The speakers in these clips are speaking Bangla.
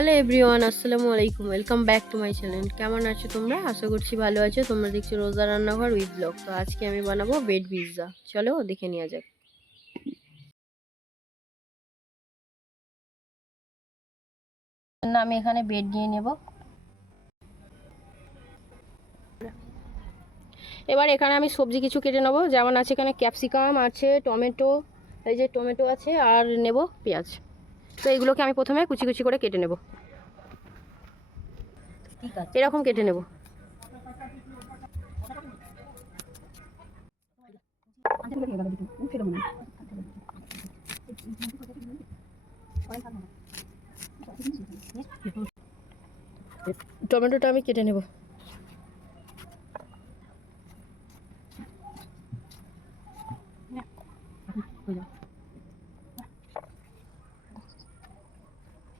হ্যালো এভরিওয়ান, আসসালামু আলাইকুম। Welcome back to my channel. কেমন আছো তোমরা? আশা করছি ভালো আছো। তোমরা দেখছো রোজা রান্নাঘর উইথ ব্লগ। তো আজকে আমি বানাবো ব্রেড পিৎজা। চলো দেখে নেওয়া যাক। আমি এখানে ব্রেড নিয়ে নেব। এবার এখানে আমি সবজি কিছু কেটে নেবো। যেমন আছে এখানে ক্যাপসিকাম আছে, টমেটো, এই যে টমেটো আছে, আর নেব পেঁয়াজ। তো এইগুলোকে আমি প্রথমে কুচি কুচি করে কেটে নেব। এরকম কেটে নেব। টমেটোটা আমি কেটে নেব।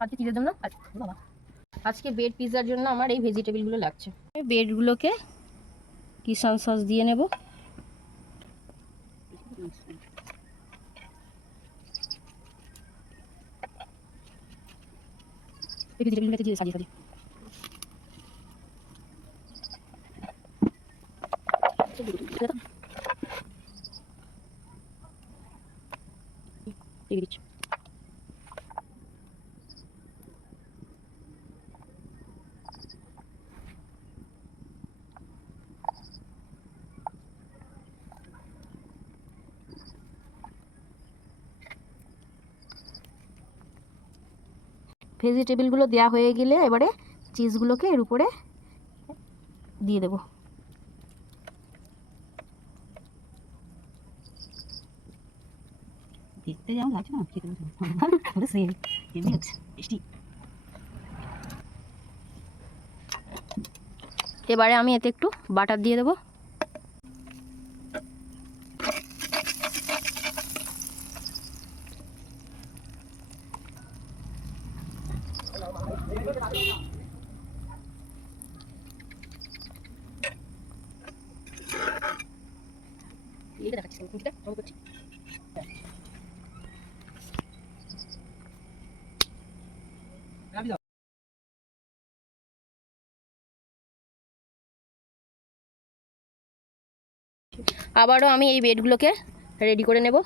আজকে চিজের জন্য আজকে ব্রেড পিৎজার জন্য আমার এই ভেজিটেবলগুলো লাগছে। আমি ব্রেডগুলোকে কিষান সস দিয়ে নেব। ভেজিটেবলগুলোকে দিয়ে সাজিয়ে সাজিয়ে দিয়ে দিচ্ছি। ভেজিটেবলগুলো দেওয়া হয়ে গেলে এবারে চিজগুলোকে এর উপরে দিয়ে দেবো। দেখতে যেমন লাগছে না, খেতে পুরো সেম হেভি হচ্ছে, টেস্টি। এবারে আমি এতে একটু বাটার দিয়ে দেবো। আবারও আমি এই ব্রেডগুলোকে রেডি করে নেব।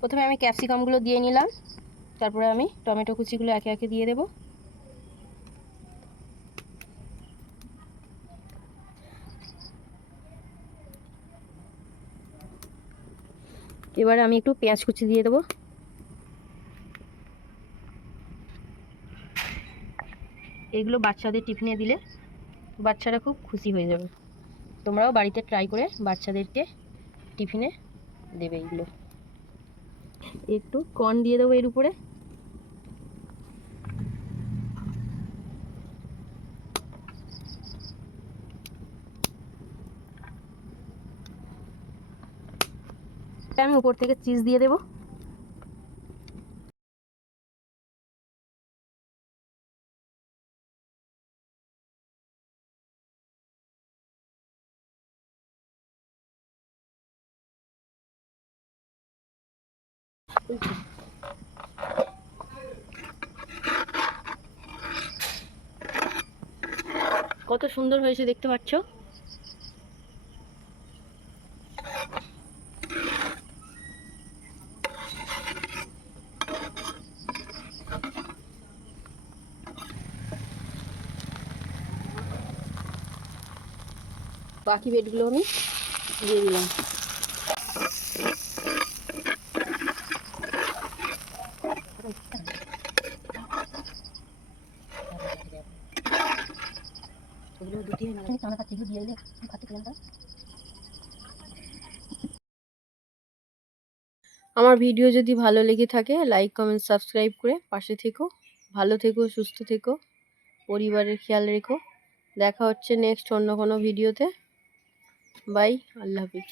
প্রথমে আমি ক্যাপসিকামগুলো দিয়ে নিলাম, তারপরে আমি টমেটো কুচিগুলো একে একে দিয়ে দেব। এবারে আমি একটু পেঁয়াজ কুচি দিয়ে দেবো। এগুলো বাচ্চাদের টিফিনে দিলে বাচ্চারা খুব খুশি হয়ে যাবে। তোমরাও বাড়িতে ট্রাই করে বাচ্চাদেরকে টিফিনে দেবে। এগুলো একটু কর্ন দিয়ে দেবো এর উপরে। আমি উপর থেকে চিজ দিয়ে দেবো। কত সুন্দর হয়েছে দেখতে পাচ্ছ। বাকি ব্রেডগুলো আমি দিয়ে দিলাম। আমার ভিডিও যদি ভালো লেগে থাকে লাইক কমেন্ট সাবস্ক্রাইব করে পাশে থেকো। ভালো থেকো, সুস্থ থেকো, পরিবারের খেয়াল রেখো। দেখা হচ্ছে নেক্সট অন্য কোনো ভিডিওতে। বাই, আল্লাহ হাফিজ।